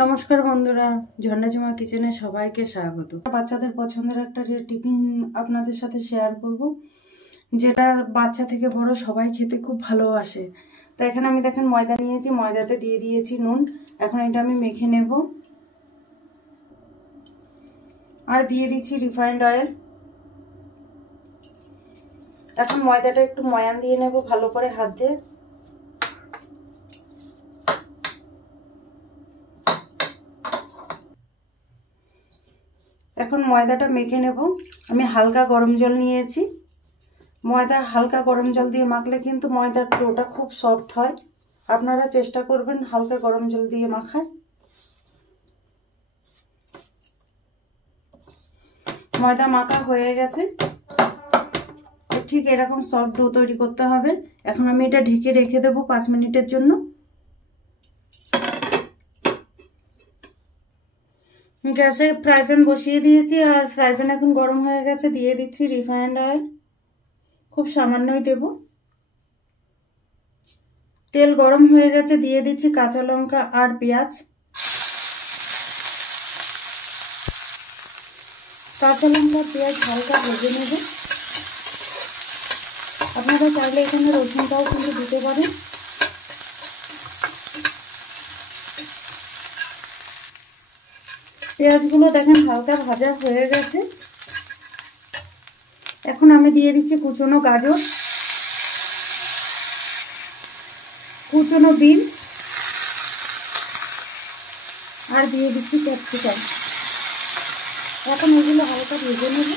নমস্কার বন্ধুরা, ঝর্ণাঝুমা কিচেনে সবাইকে স্বাগত। বাচ্চাদের পছন্দের একটা টিফিন আপনাদের সাথে শেয়ার করব, যেটা বাচ্চা থেকে বড় সবাই খেতে খুব ভালোবাসে। তো এখানে আমি দেখেন ময়দা নিয়েছি, ময়দাতে দিয়ে দিয়েছি নুন। এখন এটা আমি মেখে নেব আর দিয়ে দিচ্ছি রিফাইন্ড অয়েল। এখন ময়দাটা একটু ময়ান দিয়ে নেব ভালো করে হাত দিয়ে। এখন ময়দাটা মেখে নেব। আমি হালকা গরম জল নিয়েছি। ময়দা হালকা গরম জল দিয়ে মাখলে কিন্তু ময়দার ডোটা খুব সফট হয়। আপনারা চেষ্টা করবেন হালকা গরম জল দিয়ে মাখার। ময়দা মাখা হয়ে গেছে, ঠিক এরকম সফট ডো তৈরি করতে হবে। এখন আমি এটা ঢেকে রেখে দেবো 5 মিনিটের জন্য। গ্যাসে ফ্রাই প্যান বসিয়ে দিয়েছি আর ফ্রাই প্যান এখন গরম হয়ে গেছে। দিয়ে দিচ্ছি রিফাইন্ড অয়েল, খুব সামান্যই দেব। তেল গরম হয়ে গেছে, দিয়ে দিচ্ছি কাঁচা লঙ্কা আর পেঁয়াজ। কাঁচা লঙ্কা পেঁয়াজ হালকা ভেজে নেব। আপনারা চাইলে এখানে রসুনটাও কিন্তু দিতে পারেন। পেঁয়াজগুলো দেখেন হালকা ভাজা হয়ে গেছে। এখন আমি দিয়ে দিচ্ছি কুচনো গাজর, কুচনো বিনস আর দিয়ে দিচ্ছি ক্যাপসিকাম। এখন এগুলো হালকা ভেজে নেব।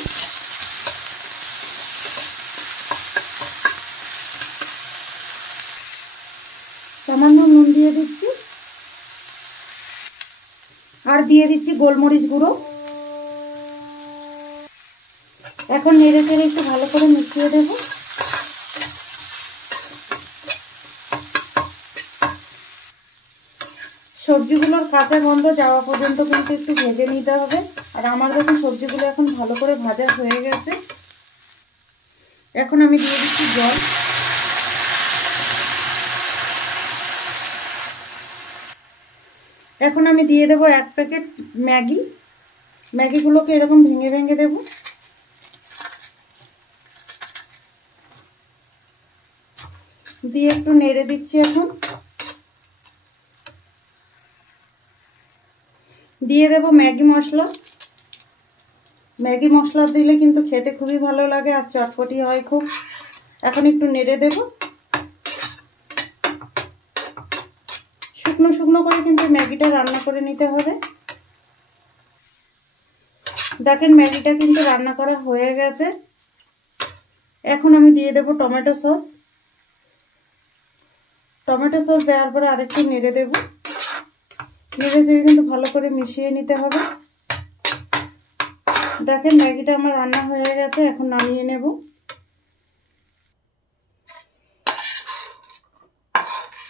সামান্য নুন দিয়ে দিচ্ছি আর দিয়ে দিচ্ছি গোলমরিচ গুঁড়ো। এখন নেড়ে চেড়ে একটু ভালো করে মিশিয়ে দেব। সবজিগুলোর কাঁচা গন্ধ যাওয়া পর্যন্ত কিন্তু একটু ভেজে নিতে হবে। আর আমার দেখুন সবজিগুলো এখন ভালো করে ভাজা হয়ে গেছে। এখন আমি দিয়ে দিচ্ছি জল। এখন আমি দিয়ে দেব 1 প্যাকেট ম্যাগি। ম্যাগিগুলোকে এরকম ভেঙে ভেঙে দেব। দিয়ে একটু নেড়ে দিচ্ছি। এখন দিয়ে দেব ম্যাগি মশলা। ম্যাগি মশলা দিলে কিন্তু খেতে খুবই ভালো লাগে আর চটপটি হয় খুব। এখন একটু নেড়ে দেব। শুকনো শুকনো করে কিন্তু ম্যাগিটা রান্না করে নিতে হবে। দেখেন ম্যাগিটা কিন্তু রান্না করা হয়ে গেছে। এখন আমি দিয়ে দেব টমেটো সস। টমেটো সস দেওয়ার পরে আরেকটু নেড়ে দেব। নেড়ে চেড়ে কিন্তু ভালো করে মিশিয়ে নিতে হবে। দেখেন ম্যাগিটা আমার রান্না হয়ে গেছে। এখন নামিয়ে নেব।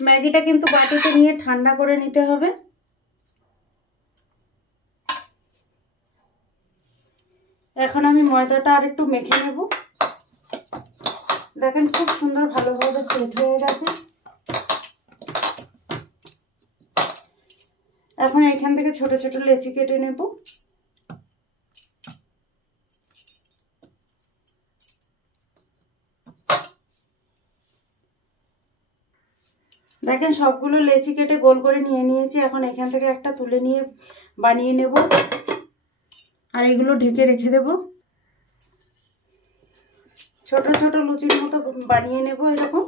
ম্যাগিটা কিন্তু বাটিতে নিয়ে ঠান্ডা করে নিতে হবে। এখন আমি ময়দাটা আরেকটু মেখে নেব। দেখেন খুব সুন্দর ভালোভাবে সেট হয়ে গেছে। এখন এখান থেকে ছোট ছোট লেচি কেটে নেব। দেখেন সবগুলো লেচি কেটে গোল করে নিয়ে নিয়েছি। এখন এখান থেকে একটা তুলে নিয়ে বানিয়ে নেব আর এগুলো ঢেকে রেখে দেব। ছোট ছোট লুচির মতো বানিয়ে নেব এরকম।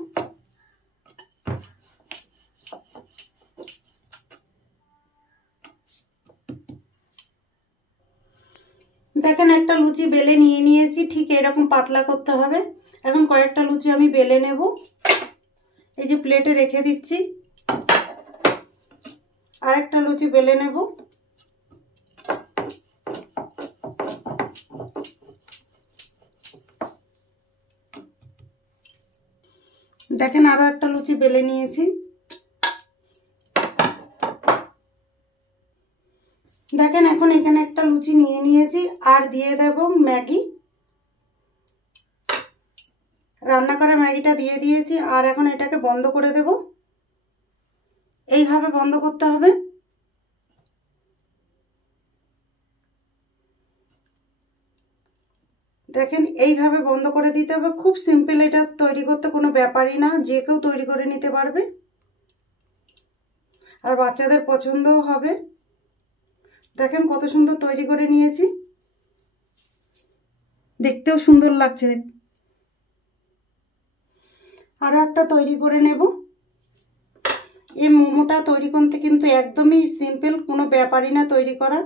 দেখেন একটা লুচি বেলে নিয়ে নিয়েছি। ঠিক এরকম পাতলা করতে হবে। এখন কয়েকটা লুচি আমি বেলে নেব। এই যে প্লেটে রেখে দিচ্ছি। আরেকটা লুচি বেলে নেব। দেখেন আরো একটা লুচি বেলে নিয়েছি। দেখেন এখন এখানে একটা লুচি নিয়ে নিয়েছি আর দিয়ে দেব ম্যাগি। রান্না করা ম্যাগিটা দিয়ে দিয়েছি আর এখন এটাকে বন্ধ করে দেব। এইভাবে বন্ধ করতে হবে। দেখেন এইভাবে বন্ধ করে দিতে হবে। খুব সিম্পল, এটা তৈরি করতে কোনো ব্যাপারই না, যে কেউ তৈরি করে নিতে পারবে আর বাচ্চাদের পছন্দও হবে। দেখেন কত সুন্দর তৈরি করে নিয়েছি, দেখতেও সুন্দর লাগছে। আরও একটা তৈরি করে নেব। এই মোমোটা তৈরি করতে কিন্তু একদমই সিম্পল, কোনো ব্যাপারই না তৈরি করা,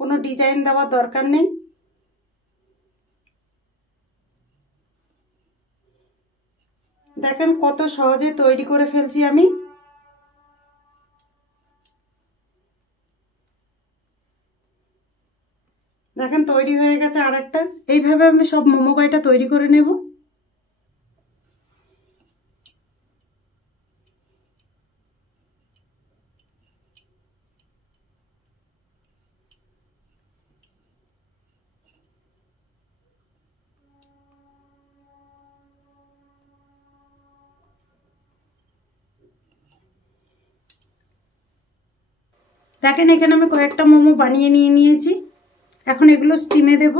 কোনো ডিজাইন দেওয়ার দরকার নেই। দেখেন কত সহজে তৈরি করে ফেলছি আমি। দেখেন তৈরি হয়ে গেছে আরেকটা। এইভাবে আমি সব মোমো কয়টা তৈরি করে নেব। দেখেন এখানে আমি কয়েকটা মোমো বানিয়ে নিয়েছি। এখন এগুলো স্টিমে দেব।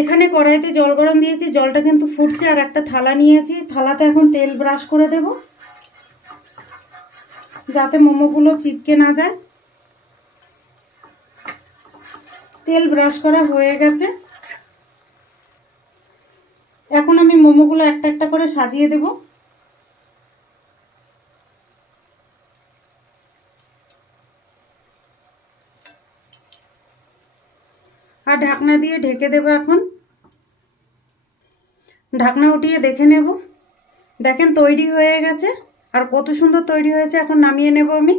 এখানে কড়াইতে জল গরম দিয়েছি, জলটা কিন্তু ফুটছে। আর একটা থালা নিয়েছি, থালাতে এখন তেল ব্রাশ করে দেব যাতে মোমোগুলো চিপকে না যায়। তেল ব্রাশ করা হয়ে গেছে। এখন আমি মোমোগুলো একটা একটা করে সাজিয়ে দেব। আর ঢাকনা দিয়ে ঢেকে দেব। এখন ঢাকনা উঠিয়ে দেখে নেব। দেখেন তৈরি হয়ে গেছে, আর কত সুন্দর তৈরি হয়েছে। এখন নামিয়ে নেব আমি।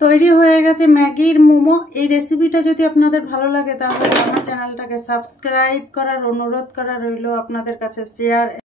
তৈরি হয়ে গেছে ম্যাগির মোমো। এই রেসিপিটা যদি আপনাদের ভালো লাগে তাহলে আমার চ্যানেলটাকে সাবস্ক্রাইব করার অনুরোধ করা রইল, আপনাদের কাছে শেয়ার